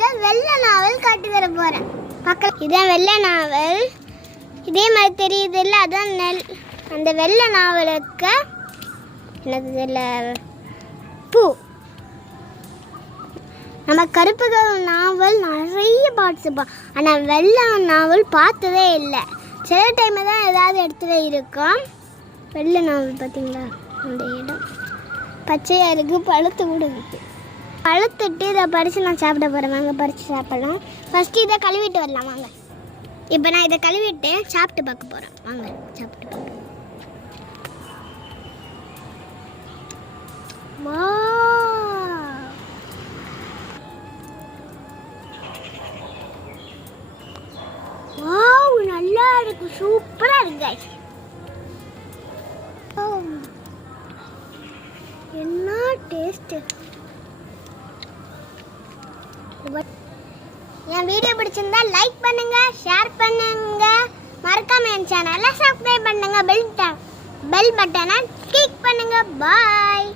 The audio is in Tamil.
உங்களுக்கு வெள்ளை நாவல் காட்டி தர போகிறேன். பக்கம் இதான் வெள்ளை நாவல். இதே மாதிரி தெரியுது இல்லை, அதான் அந்த வெள்ளை நாவலுக்கு என்னது இல்லை பூ. நம்ம கருப்பு நாவல் நிறைய பார்த்துப்போம், ஆனால் வெள்ளை நாவல் பார்த்ததே இல்லை. சில டைம் தான் ஏதாவது இடத்துல இருக்கும். வெள்ளை நாவல் பார்த்தீங்களா, அந்த இடம் பச்சையாக இருக்குது, பழுத்து கூட இருக்குது. பழுத்துட்டு இதை பறித்து நான் சாப்பிட போகிறேன். வாங்க பறித்து சாப்பிடலாம். ஃபஸ்ட்டு இதை கழுவிட்டு வரலாம் வாங்க. இப்போ நான் இதை கழுவிட்டு சாப்பிட்டு பார்க்க போகிறேன். வாங்க சாப்பிட்டு பார்க்க. வாவ், நல்லா இருக்கு, சூப்பராக இருக்கு. என்ன டேஸ்ட். என் வீடியோ பிடிச்சிருந்தா லைக் பண்ணுங்க, ஷேர் பண்ணுங்க, மறக்காம என் சேனலை சப்ஸ்கிரைப் பண்ணுங்க, பெல் பட்டனை கிளிக் பண்ணுங்க. பாய்.